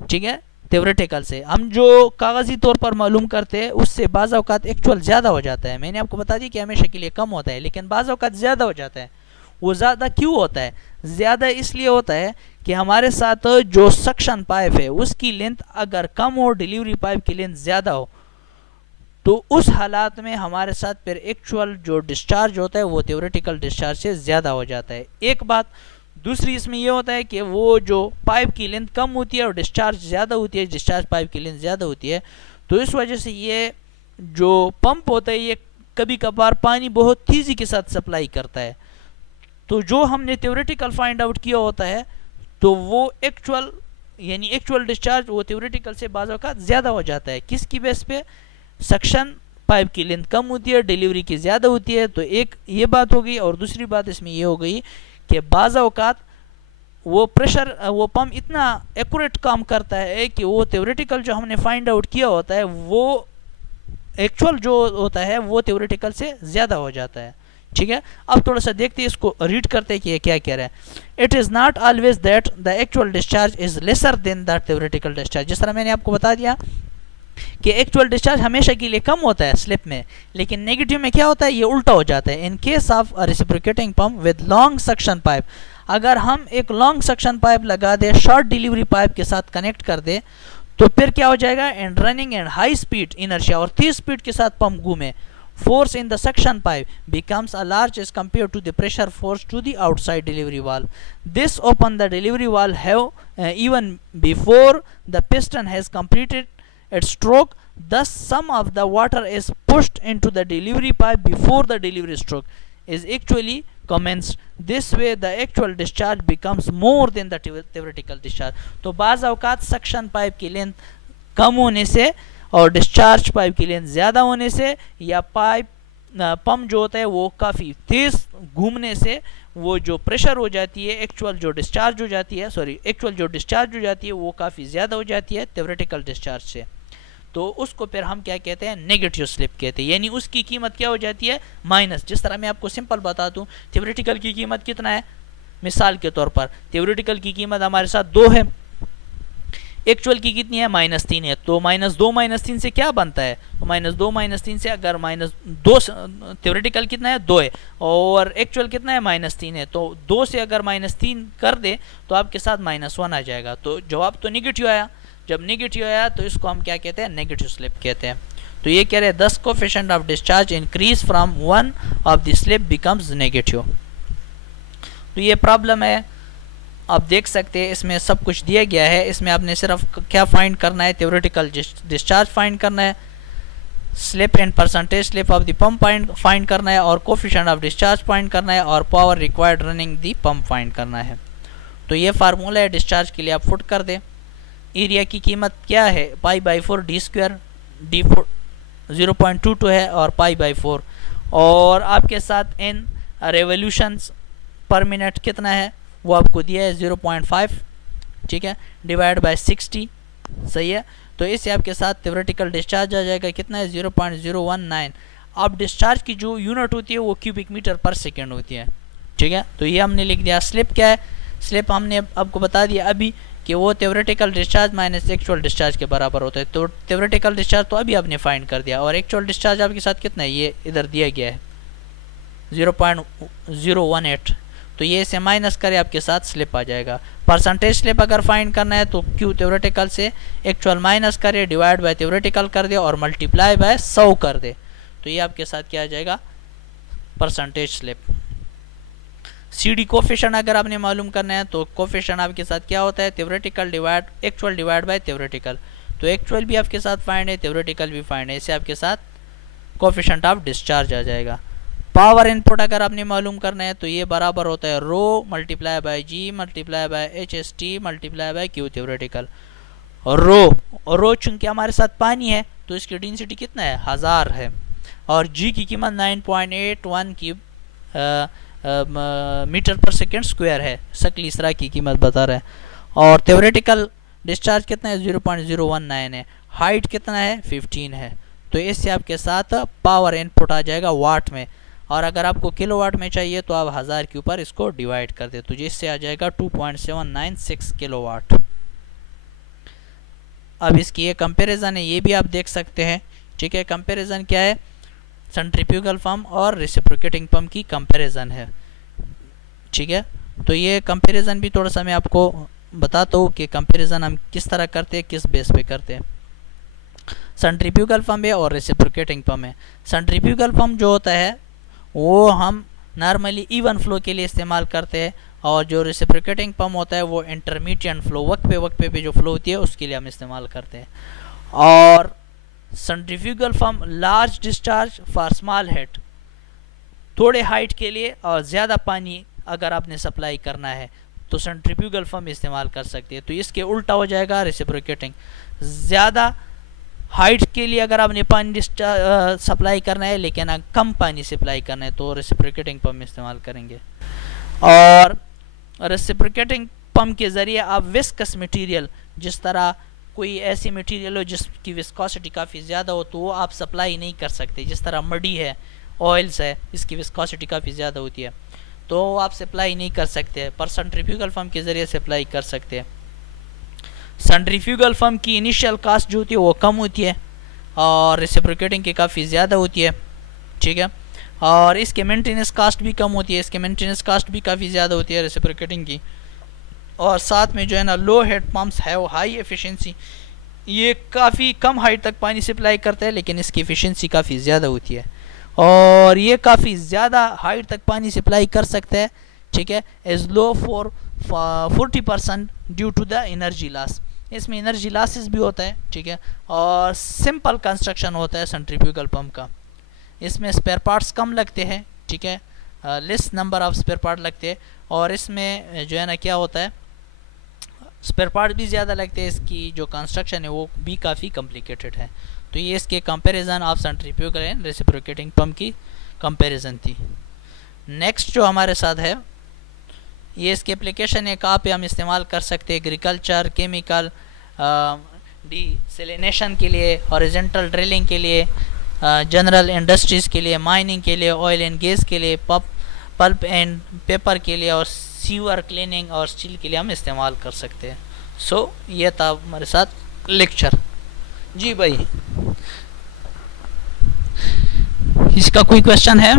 ठीक है, थ्योरेटिकल से। हम जो कागज़ी तौर पर मालूम करते हैं उससे बाज़ औक़ात एक्चुअल ज़्यादा हो जाता है। मैंने आपको बता दी कि हमेशा के लिए कम होता है, लेकिन बाज़ औक़ात ज़्यादा हो जाता है। वो ज़्यादा क्यों होता है? ज़्यादा इसलिए होता है कि हमारे साथ जो सक्शन पाइप है उसकी लेंथ अगर कम हो, डिलीवरी पाइप की लेंथ ज़्यादा हो, तो उस हालात में हमारे साथ फिर एक्चुअल जो डिस्चार्ज होता है वो थ्योरेटिकल डिस्चार्ज से ज़्यादा हो जाता है। एक बात। दूसरी इसमें ये होता है कि वो जो पाइप की लेंथ कम होती है और डिस्चार्ज ज़्यादा होती है, डिस्चार्ज पाइप की लेंथ ज़्यादा होती है, तो इस वजह से ये जो पंप होता है ये कभी कभार पानी बहुत तेज़ी के साथ सप्लाई करता है। तो जो हमने थ्योरेटिकल फाइंड आउट किया होता है तो वो एक्चुअल, यानी एक्चुअल डिस्चार्ज वो थ्योरेटिकल से बाज़ औक़ात ज़्यादा हो जाता है। किसकी बेस पे? सक्शन पाइप की लेंथ कम होती है, डिलीवरी की ज़्यादा होती है। तो एक ये बात हो गई, और दूसरी बात इसमें ये हो गई कि बाज़ औक़ात वो प्रेशर, वो पंप इतना एक्यूरेट काम करता है कि वो थ्योरेटिकल जो हमने फाइंड आउट किया होता है वो एक्चुअल जो होता है वो थ्योरेटिकल से ज़्यादा हो जाता है, ठीक है। अब थोड़ा सा देखते हैं, इसको रीड करते हैं कि ये क्या कह रहा है। It is not always that the actual discharge is lesser than the theoretical discharge. जिस तरह मैंने आपको बता दिया कि एक्चुअल डिस्चार्ज हमेशा के लिए कम होता है स्लिप में, लेकिन नेगेटिव में क्या होता है? ये उल्टा हो जाता है। In case of reciprocating pump with long suction pipe, अगर हम एक लॉन्ग सक्शन पाइप लगा दे, शॉर्ट डिलीवरी पाइप के साथ कनेक्ट कर दे, तो फिर क्या हो जाएगा? And running and high speed inertia, और तेज स्पीड के साथ पंप घूमे, force in the suction pipe becomes a large as compared to the pressure force to the outside delivery valve. This open the delivery valve have even before the piston has completed its stroke. Thus, some of the water is pushed into the delivery pipe before the delivery stroke is actually commenced. This way, the actual discharge becomes more than the theoretical discharge. तो बाज़ औक़ात suction pipe की length कम होने से और discharge pipe की length ज़्यादा होने से, या पाइप पंप जो होता है वो काफ़ी तेज़ घूमने से वो जो प्रेशर हो जाती है, एक्चुअल जो डिस्चार्ज हो जाती है, एक्चुअल जो डिस्चार्ज हो जाती है वो काफ़ी ज़्यादा हो जाती है थ्योरेटिकल डिस्चार्ज से। तो उसको फिर हम क्या कहते हैं? नेगेटिव स्लिप कहते हैं, यानी उसकी कीमत क्या हो जाती है? माइनस। जिस तरह मैं आपको सिंपल बता दूँ, थ्योरेटिकल की कीमत कितना है? मिसाल के तौर पर थ्योरेटिकल की कीमत हमारे साथ 2 है, एक्चुअल की कितनी है? -3 है। तो -2 -3 से क्या बनता है? तो -2 -3 से अगर -2, थ्योरेटिकल कितना है? 2 है, और एक्चुअल कितना है? -3 है। तो 2 से अगर -3 कर दे तो आपके साथ -1 आ जाएगा। तो जवाब तो नेगेटिव आया। जब नेगेटिव आया तो इसको हम क्या कहते हैं? नेगेटिव स्लिप कहते हैं। तो ये कह रहे हैं दस coefficient of discharge increase from 1 of the slip becomes negative. तो ये प्रॉब्लम है, आप देख सकते हैं इसमें सब कुछ दिया गया है। इसमें आपने सिर्फ क्या फाइंड करना है? थ्योरेटिकल डिस्चार्ज फाइंड करना है, slip and percentage slip of the pump find करना है, और कोफिशिएंट ऑफ डिस्चार्ज फाइंड करना है, और power required running the pump find करना है। तो ये फार्मूला है डिस्चार्ज के लिए, आप फुट कर दें। एरिया की कीमत क्या है? π/4 d², d4 0.22 है और π/4, और आपके साथ n रेवोल्यूशन पर मिनट कितना है वो आपको दिया है 0.5, ठीक है, डिवाइड बाय 60, सही है। तो इससे आपके साथ थ्योरेटिकल डिस्चार्ज आ जाएगा कितना है 0.019। अब डिस्चार्ज की जो यूनिट होती है वो क्यूबिक मीटर पर सेकेंड होती है, ठीक है। तो ये हमने लिख दिया। स्लिप क्या है, स्लिप हमने आपको बता दिया अभी कि वो theoretical discharge minus actual discharge के बराबर होता है। तो थ्योरेटिकल डिस्चार्ज तो अभी आपने फाइंड कर दिया, और एक्चुअल डिस्चार्ज आपके साथ कितना है ये इधर दिया गया है 0.018। तो ये इसे माइनस करे आपके साथ स्लिप आ जाएगा। परसेंटेज स्लिप अगर फाइंड करना है तो क्यू थ्योरेटिकल से एक्चुअल माइनस करे, डिवाइड बाय थ्योरेटिकल कर दे और मल्टीप्लाई बाय 100 कर दे, तो ये आपके साथ क्या आ जाएगा परसेंटेज स्लिप। CD कोफिशिएंट अगर आपने मालूम करना है तो कोफिशिएंट आपके साथ क्या होता है theoretical divide actual divide by theoretical. तो एक्चुअल भी आपके साथ फाइंड है, थ्योरेटिकल भी फाइंड है, इससे आपके साथ कोफिशिएंट ऑफ डिस्चार्ज आ जाएगा। पावर इनपुट अगर आपने मालूम करना है तो ये बराबर होता है rho multiply by G multiply by HST multiply by Q theoretical. Rho चूंकि हमारे साथ पानी है तो इसकी डेंसिटी कितना है 1000 है, और जी की कीमत 9.81 की मीटर पर सेकेंड स्क्वायर है, शक्ल इस तरह की कीमत बता रहा है। और थ्योरेटिकल डिस्चार्ज कितना है 0.019 है, हाइट कितना है 15 है। तो इससे आपके साथ पावर इनपुट आ जाएगा वाट में, और अगर आपको किलोवाट में चाहिए तो आप 1000 के ऊपर इसको डिवाइड कर दे, तो जिससे आ जाएगा 2.796 किलोवाट। अब इसकी ये कंपैरिजन है, ये भी आप देख सकते हैं, ठीक है। कंपैरिजन क्या है, सेंट्रीफ्यूगल पंप और रेसिप्रोकेटिंग पंप की कंपैरिजन है, ठीक है। तो ये कंपैरिजन भी थोड़ा सा मैं आपको बताता हूँ कि कंपैरिजन हम किस तरह करते हैं, किस बेस पे करते हैं। सेंट्रीफ्यूगल पंप है और रेसिप्रोकेटिंग पंप है। सेंट्रीफ्यूगल पंप जो होता है वो हम नॉर्मली इवन फ्लो के लिए इस्तेमाल करते हैं, और जो रेसिप्रोकेटिंग पंप होता है वो इंटरमीडिएट फ्लो वक्त पे जो फ्लो होती है उसके लिए हम इस्तेमाल करते हैं। और centrifugal pump large discharge for small head, थोड़े हाइट के लिए और ज़्यादा पानी अगर आपने सप्लाई करना है तो सेंट्रीफ्यूगल पंप इस्तेमाल कर सकते हैं। तो इसके उल्टा हो जाएगा रेसिप्रोकेटिंग, ज़्यादा हाइट के लिए अगर आपने पानी सप्लाई करना है लेकिन कम पानी सप्लाई करना है तो रेसिप्रोकेटिंग पंप इस्तेमाल करेंगे। और रेसिप्रोकेटिंग पंप के ज़रिए आप विस्कस मटेरियल, जिस तरह कोई ऐसी मटेरियल हो जिसकी विस्कोसिटी काफ़ी ज़्यादा हो तो वो आप सप्लाई नहीं कर सकते, जिस तरह मडी है, ऑयल्स है, इसकी विस्कोसिटी काफ़ी ज़्यादा होती है तो आप सप्लाई नहीं कर सकते, पर सेंट्रीफ्यूगल पंप के ज़रिए सप्लाई कर सकते हैं। सेंट्रीफ्यूगल पंप की इनिशियल कास्ट जो होती है वो कम होती है और रेसिप्रोकेटिंग की काफ़ी ज़्यादा होती है, ठीक है। और इसके मेंटेनेंस कास्ट भी कम होती है, इसके मेंटेनेंस कास्ट भी काफ़ी ज़्यादा होती है रेसिप्रोकेटिंग की। और साथ में जो है ना लो हेड पम्प्स है वो हाई एफिशिएंसी, ये काफ़ी कम हाइट तक पानी सप्लाई करता है लेकिन इसकी एफिशिएंसी काफ़ी ज़्यादा होती है, और ये काफ़ी ज़्यादा हाइट तक पानी सप्लाई कर सकता है, ठीक है। As low for 40% due to the energy loss, इसमें एनर्जी लॉसेस भी होता है, ठीक है। और सिंपल कंस्ट्रक्शन होता है सेंट्रीफ्यूगल पंप का, इसमें स्पेयर पार्ट्स कम लगते हैं, ठीक है, less number of spare part लगते हैं। और इसमें जो है ना क्या होता है स्पेयर पार्ट भी ज़्यादा लगते हैं, इसकी जो कंस्ट्रक्शन है वो भी काफ़ी कॉम्प्लिकेटेड है। तो ये इसके comparison of centrifugal and reciprocating pump की कंपैरिजन थी। नेक्स्ट जो हमारे साथ है ये इसके एप्लीकेशन है, कहाँ पे हम इस्तेमाल कर सकते हैं, एग्रीकल्चर, केमिकल, डिसैलिनेशन के लिए, हॉरिजॉन्टल ड्रिलिंग के लिए, जनरल इंडस्ट्रीज़ के लिए, माइनिंग के लिए, ऑयल एंड गैस के लिए, पल्प एंड पेपर के लिए, और सीवर क्लीनिंग और स्टील के लिए हम इस्तेमाल कर सकते हैं। सो ये था हमारे साथ लेक्चर। जी भाई, इसका कोई क्वेश्चन है?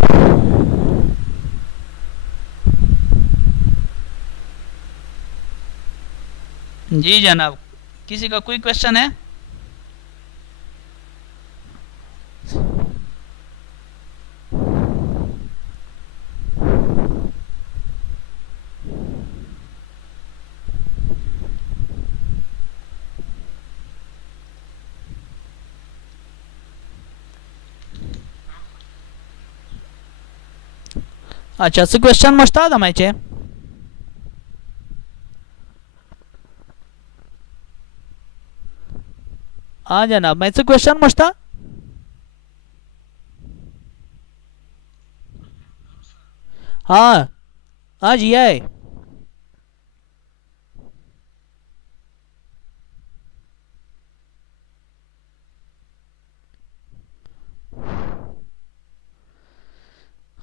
जी जनाब, किसी का कोई क्वेश्चन है? अच्छा, से क्वेश्चन मस्ताद माहिती आहे? हाँ जनाब, माहिती क्वेश्चन मस्ता? हाँ हाँ जी है।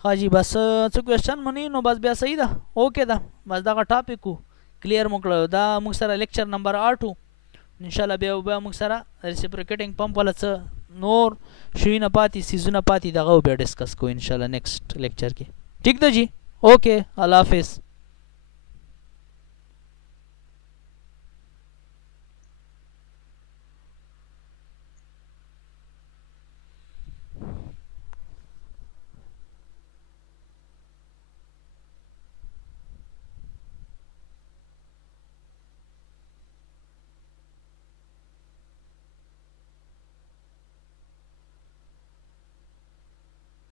हाँ जी बस क्वेश्चन मनी नो बस ब्या सही दा ओके दा बस दा का ಟಾಪಿಕ್ ಕ್ಲಿಯರ್ ಮಕ್ಕಳು ದಾ ಮುಗಿಸಾರ ಲೆಕ್ಚರ್ ನಂಬರ್ 8 ಇನ್ಶಾಲ್ಲ ಬೇ ಮುಗಿಸಾರ ರೆಸಿಪ್ರೋಕೇಟಿಂಗ್ ಪಂಪ್ वाला नोर शुई न पाती सीजू न पाती दगा बे डिस्कस को इंशाल्लाह नेक्स्ट लेक्चर के ठीक था जी ओके अल्लाह हाफिज़।